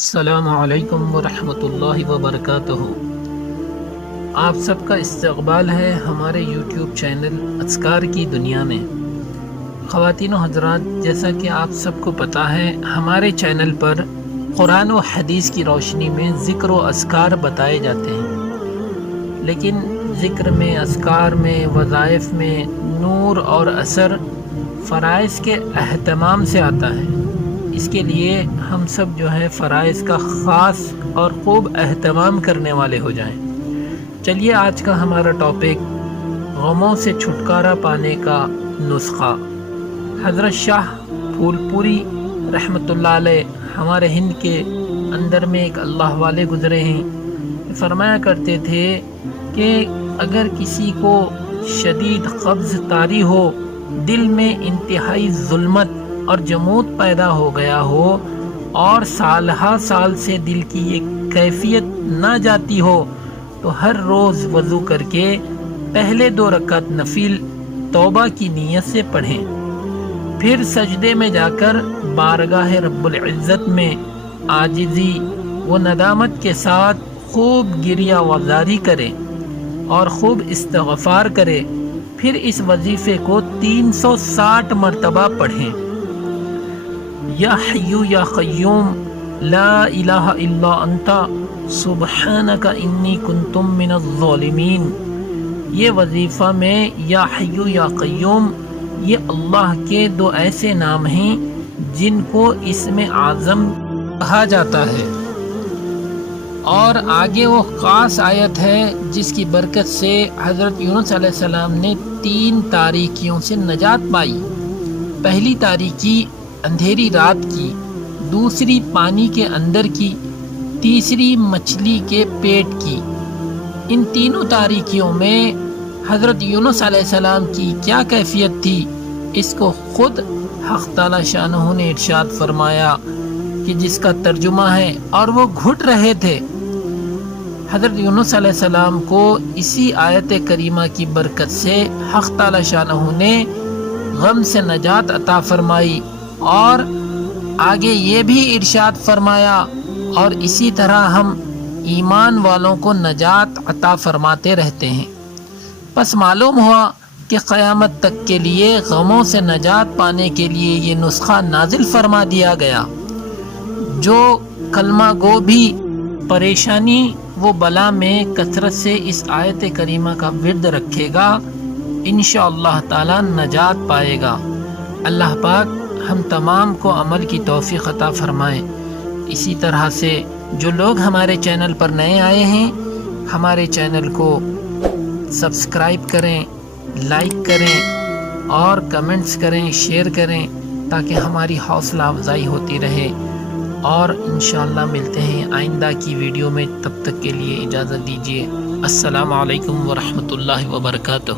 السلام علیکم ورحمۃ اللہ وبرکاتہ۔ آپ سب کا استقبال ہے ہمارے یوٹیوب چینل اذکار کی دنیا میں۔ خواتین و حضرات، جیسا کہ آپ سب کو پتہ ہے، ہمارے چینل پر قرآن و حدیث کی روشنی میں ذکر و اذکار بتائے جاتے ہیں، لیکن ذکر میں، اذکار میں، وظائف میں نور اور اثر فرائض کے اہتمام سے آتا ہے۔ اس کے لیے ہم سب جو ہے فرائض کا خاص اور خوب اہتمام کرنے والے ہو جائیں۔ چلیے آج کا ہمارا ٹاپک غموں سے چھٹکارا پانے کا نسخہ۔ حضرت شاہ پھول پوری رحمۃ اللہ علیہ ہمارے ہند کے اندر میں ایک اللہ والے گزرے ہیں، فرمایا کرتے تھے کہ اگر کسی کو شدید قبض طاری ہو، دل میں انتہائی ظلمت اور جمود پیدا ہو گیا ہو اور سالہ سال سے دل کی یہ کیفیت نہ جاتی ہو، تو ہر روز وضو کر کے پہلے 2 رکعت نفل توبہ کی نیت سے پڑھیں، پھر سجدے میں جا کر بارگاہ رب العزت میں عاجزی و ندامت کے ساتھ خوب گریہ وزاری کریں اور خوب استغفار کریں، پھر اس وظیفے کو 360 مرتبہ پڑھیں۔ یا حی یا قیوم لا الہ الا انت سبحانک انی کنت من الظالمین۔ یہ وظیفہ میں یا حی یا قیوم، یہ اللہ کے 2 ایسے نام ہیں جن کو اسم اعظم کہا جاتا ہے، اور آگے وہ خاص آیت ہے جس کی برکت سے حضرت یونس علیہ السلام نے 3 تاریکیوں سے نجات پائی۔ پہلی تاریکی اندھیری رات کی، دوسری پانی کے اندر کی، تیسری مچھلی کے پیٹ کی۔ ان تینوں تاریکیوں میں حضرت یونس علیہ السلام کی کیا کیفیت تھی، اس کو خود حق تعالی شانہ نے ارشاد فرمایا کہ جس کا ترجمہ ہے، اور وہ گھٹ رہے تھے۔ حضرت یونس علیہ السلام کو اسی آیت کریمہ کی برکت سے حق تعالی شانہ نے غم سے نجات عطا فرمائی، اور آگے یہ بھی ارشاد فرمایا، اور اسی طرح ہم ایمان والوں کو نجات عطا فرماتے رہتے ہیں۔ پس معلوم ہوا کہ قیامت تک کے لیے غموں سے نجات پانے کے لیے یہ نسخہ نازل فرما دیا گیا۔ جو کلمہ گو بھی پریشانی و بلا میں کثرت سے اس آیت کریمہ کا ورد رکھے گا، انشاءاللہ تعالی نجات پائے گا۔ اللہ پاک ہم تمام کو عمل کی توفیق عطا فرمائے۔ اسی طرح سے جو لوگ ہمارے چینل پر نئے آئے ہیں، ہمارے چینل کو سبسکرائب کریں، لائک کریں اور کمنٹس کریں، شیئر کریں، تاکہ ہماری حوصلہ افزائی ہوتی رہے، اور انشاءاللہ ملتے ہیں آئندہ کی ویڈیو میں۔ تب تک کے لیے اجازت دیجیے۔ السلام علیکم ورحمۃ اللہ وبرکاتہ۔